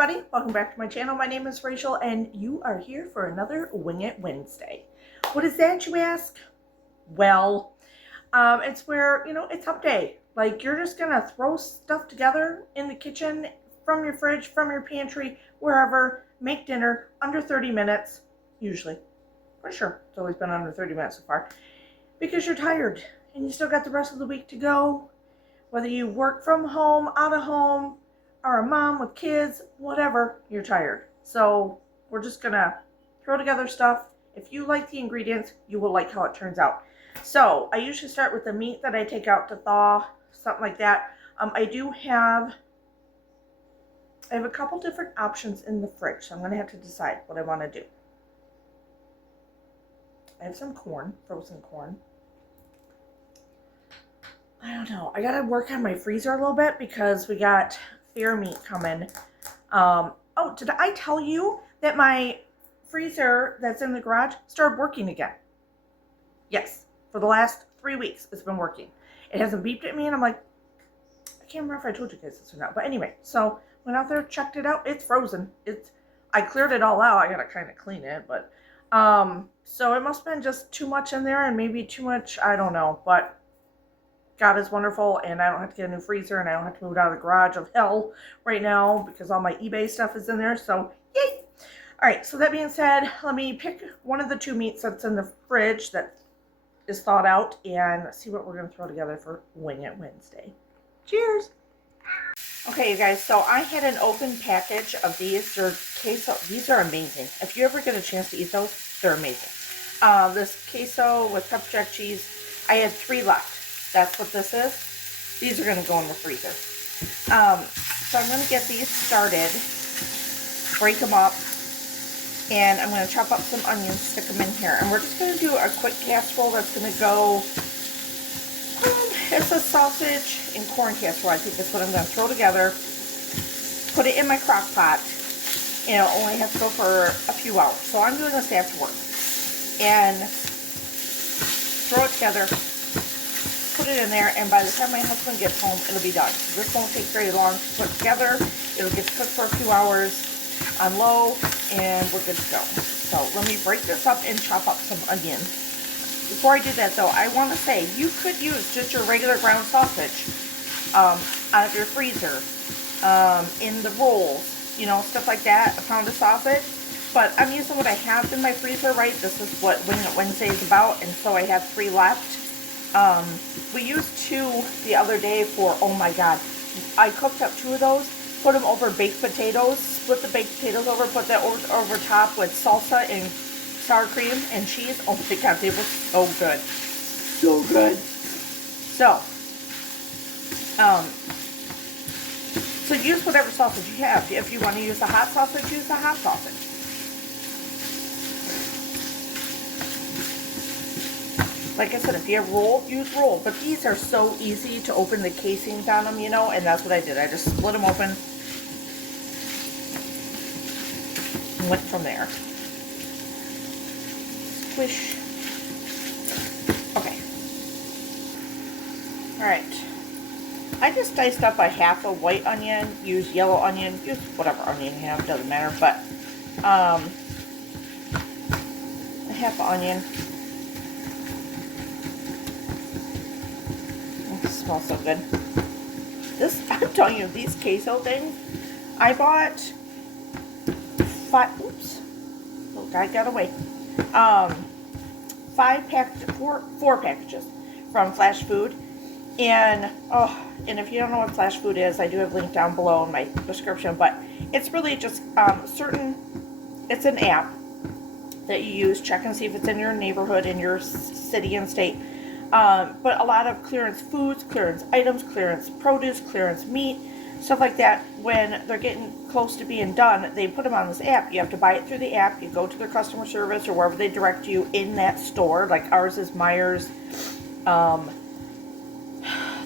everybody, welcome back to my channel. My name is Rachel and you are here for another Wing It Wednesday. What is that, you ask? Well, it's where, it's hump day. Like, you're just gonna throw stuff together in the kitchen, from your fridge, from your pantry, wherever, make dinner under 30 minutes, usually. For sure, it's always been under 30 minutes so far. Because you're tired and you still got the rest of the week to go. Whether you work from home, out of home, or a mom with kids, whatever, you're tired. So we're just gonna throw together stuff. If you like the ingredients, you will like how it turns out. So I usually start with the meat that I take out to thaw, something like that. I have a couple different options in the fridge, so I'm gonna have to decide what I want to do. I have some corn, frozen corn. I don't know. I gotta work on my freezer a little bit because we got fair meat coming. Oh, did I tell you that my freezer that's in the garage started working again? Yes, for the last 3 weeks it's been working. It hasn't beeped at me and I'm like, I can't remember if I told you guys this or not. But anyway, so went out there, checked it out. It's frozen. I cleared it all out. I gotta kind of clean it, but so it must have been just too much in there and maybe too much, I don't know, but God is wonderful, and I don't have to get a new freezer, and I don't have to move it out of the garage of hell right now because all my eBay stuff is in there, so yay! Alright, so that being said, let me pick one of the two meats that's in the fridge that is thawed out and see what we're going to throw together for Wing It Wednesday. Cheers! Okay, you guys, so I had an open package of these. They're queso. These are amazing. If you ever get a chance to eat those, they're amazing. This queso with pepper jack cheese, I had 3 left. That's what this is. These are going to go in the freezer. So I'm going to get these started, break them up, and I'm going to chop up some onions, stick them in here. And we're just going to do a quick casserole that's going to go, it's a sausage and corn casserole. I think that's what I'm going to throw together, put it in my crock pot, and it'll only have to go for a few hours. So I'm doing this after work. And throw it together, put it in there, and by the time my husband gets home, it'll be done. This won't take very long to put together. It'll get cooked for a few hours on low, and we're good to go. So let me break this up and chop up some onion. Before I do that, though, I want to say you could use just your regular ground sausage out of your freezer in the rolls, stuff like that, a pound of sausage. But I'm using what I have in my freezer, right? This is what Wing It Wednesday is about, and so I have 3 left. We used 2 the other day for, oh my god, I cooked up 2 of those, put them over baked potatoes, split the baked potatoes over, put that over top with salsa and sour cream and cheese. Oh my god, they were so good. So good. So use whatever sausage you have. If you want to use the hot sausage, use the hot sausage. Like I said, if you have roll, use roll. But these are so easy to open the casings on them, and that's what I did. I just split them open and went from there. Squish. Okay. Alright. I just diced up a half a white onion. Use yellow onion. Use whatever onion you have. Doesn't matter. But a half an onion. Smells so good. I'm telling you, these queso things, I bought 5, oops, little guy got away, 4 packages from Flashfood, and if you don't know what Flashfood is, I do have a link down below in my description, but it's really just it's an app that you use, check and see if it's in your neighborhood, in your city and state. But a lot of clearance foods, clearance items, clearance produce, clearance meat, stuff like that, when they're getting close to being done, they put them on this app. You have to buy it through the app. You go to their customer service or wherever they direct you in that store. Like ours is Myers.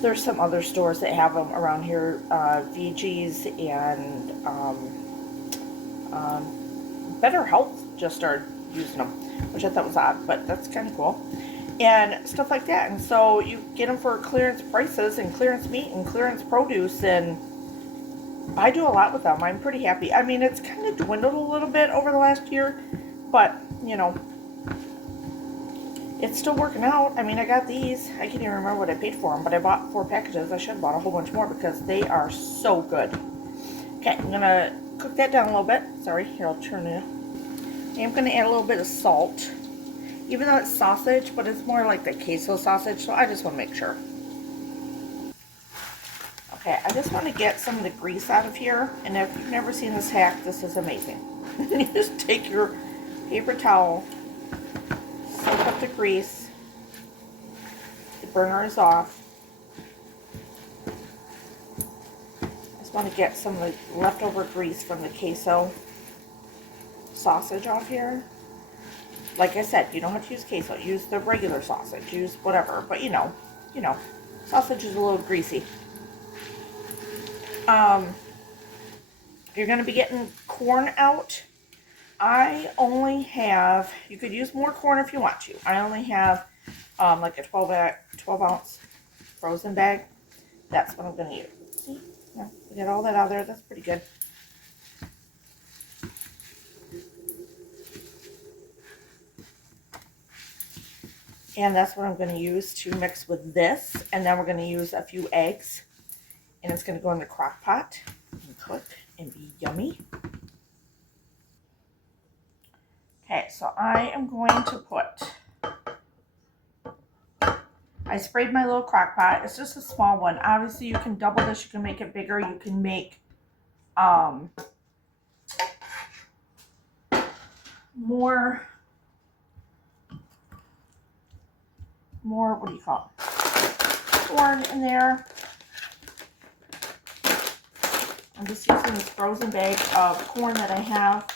There's some other stores that have them around here. VG's and Better Health just started using them, which I thought was odd, but that's kind of cool. And stuff like that. And so you get them for clearance prices and clearance meat and clearance produce, and I do a lot with them. I'm pretty happy. I mean, it's kind of dwindled a little bit over the last year, but, you know, it's still working out. I mean, I got these. I can't even remember what I paid for them, but I bought 4 packages. I should have bought a whole bunch more because they are so good. Okay, I'm going to cook that down a little bit. Sorry, here, I'll turn it. I'm going to add a little bit of salt, even though it's sausage, but it's more like the queso sausage, so I just want to make sure. Okay, I just want to get some of the grease out of here, and if you've never seen this hack, this is amazing. You just take your paper towel, soak up the grease, the burner is off. I just want to get some of the leftover grease from the queso sausage off here. Like I said, you don't have to use queso, use the regular sausage, use whatever, but you know, sausage is a little greasy. You're going to be getting corn out. I only have, you could use more corn if you want to. I only have like a 12 ounce frozen bag. That's what I'm going to use. See? Yeah, we get all that out there. That's pretty good. And that's what I'm going to use to mix with this. And then we're going to use a few eggs. And it's going to go in the crock pot and cook and be yummy. Okay, so I am going to put, I sprayed my little crock pot. It's just a small one. Obviously, you can double this. You can make it bigger. You can make more, what do you call it? Corn in there. I'm just using this frozen bag of corn that I have.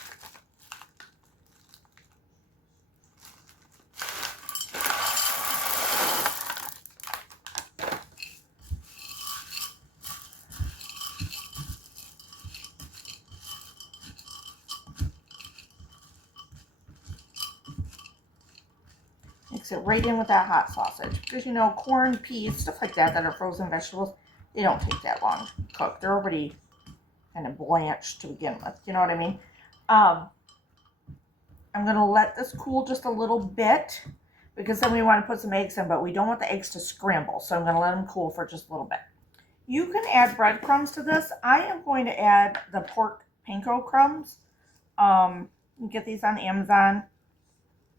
Mix it right in with that hot sausage. Because, you know, corn, peas, stuff like that are frozen vegetables, they don't take that long to cook. They're already kind of blanched to begin with. You know what I mean? I'm going to let this cool just a little bit because then we want to put some eggs in, but we don't want the eggs to scramble. So I'm going to let them cool for just a little bit. You can add breadcrumbs to this. I am going to add the pork panko crumbs. You can get these on Amazon.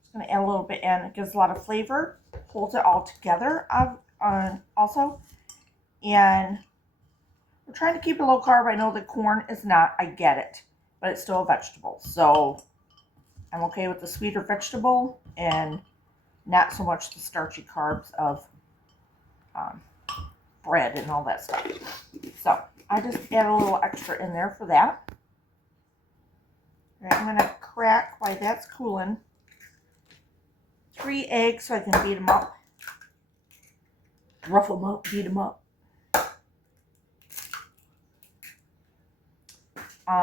Just going to add a little bit in. It gives a lot of flavor. Holds it all together also. And we're trying to keep it low carb. I know the corn is not. I get it. But it's still a vegetable. So I'm okay with the sweeter vegetable and not so much the starchy carbs of bread and all that stuff. So I just add a little extra in there for that. All right, I'm going to crack while that's cooling 3 eggs so I can beat them up. Rough them up, beat them up.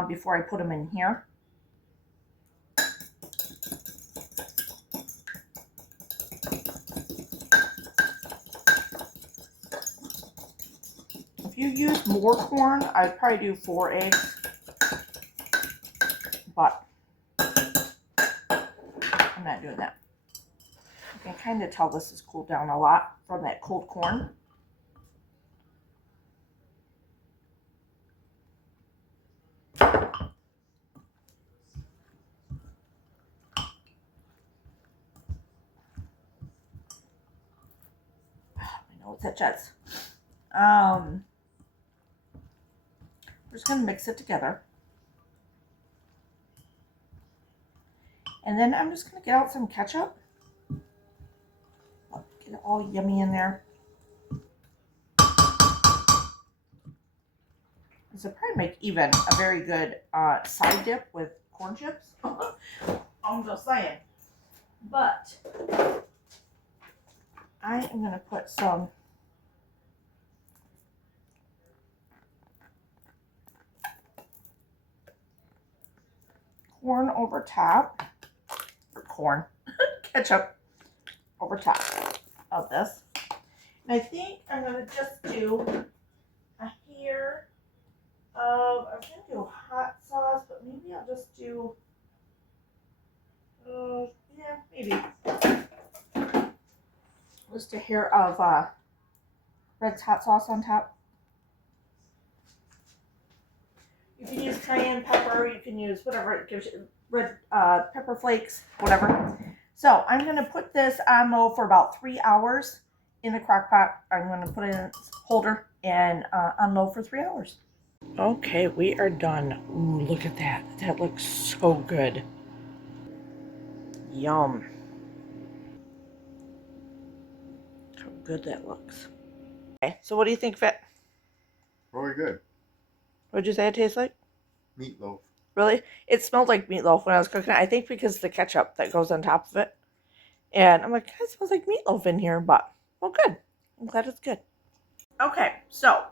Before I put them in here. If you use more corn, I'd probably do 4 eggs. But I'm not doing that. You can kind of tell this has cooled down a lot from that cold corn. That jets. We're just going to mix it together. And then I'm just going to get out some ketchup. Get it all yummy in there. This would probably make even a very good side dip with corn chips. I'm just saying. But I am going to put some corn over top, or ketchup over top of this. And I think I'm going to just do a hair of I was gonna do hot sauce, but maybe I'll just do, yeah, maybe. Just a hair of Red's hot sauce on top. You can use cayenne pepper, you can use whatever it gives you, red pepper flakes, whatever. So I'm gonna put this on low for about 3 hours in the crock pot. I'm gonna put it in a holder and on low for 3 hours. Okay, we are done. Ooh, look at that. That looks so good. Yum. How good that looks. Okay, so what do you think, Fit? Very good. What'd you say it tastes like? Meatloaf. Really? It smelled like meatloaf when I was cooking it. I think because of the ketchup that goes on top of it. And I'm like, it smells like meatloaf in here, but well, good. I'm glad it's good. Okay, so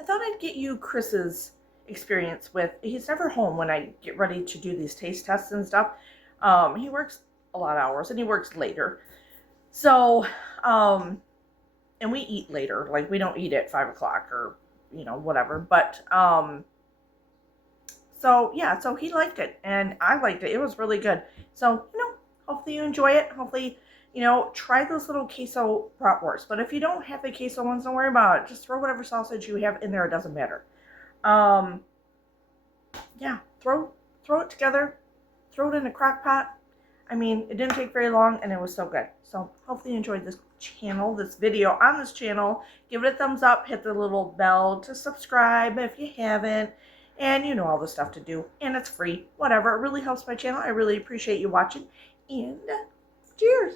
I thought I'd get you Chris's experience with, he's never home when I get ready to do these taste tests and stuff. He works a lot of hours and he works later. So, and we eat later, like we don't eat at 5 o'clock or, you know, whatever. But, so yeah, so he liked it and I liked it. It was really good. So, you know, hopefully you enjoy it. Hopefully, you know, try those little queso bratwursts. But if you don't have the queso ones, don't worry about it. Just throw whatever sausage you have in there. It doesn't matter. Yeah, throw it together. Throw it in a crock pot. I mean, it didn't take very long and it was so good. So hopefully you enjoyed this channel, this video on this channel. Give it a thumbs up. Hit the little bell to subscribe if you haven't. And you know all the stuff to do. And it's free. Whatever. It really helps my channel. I really appreciate you watching. And cheers.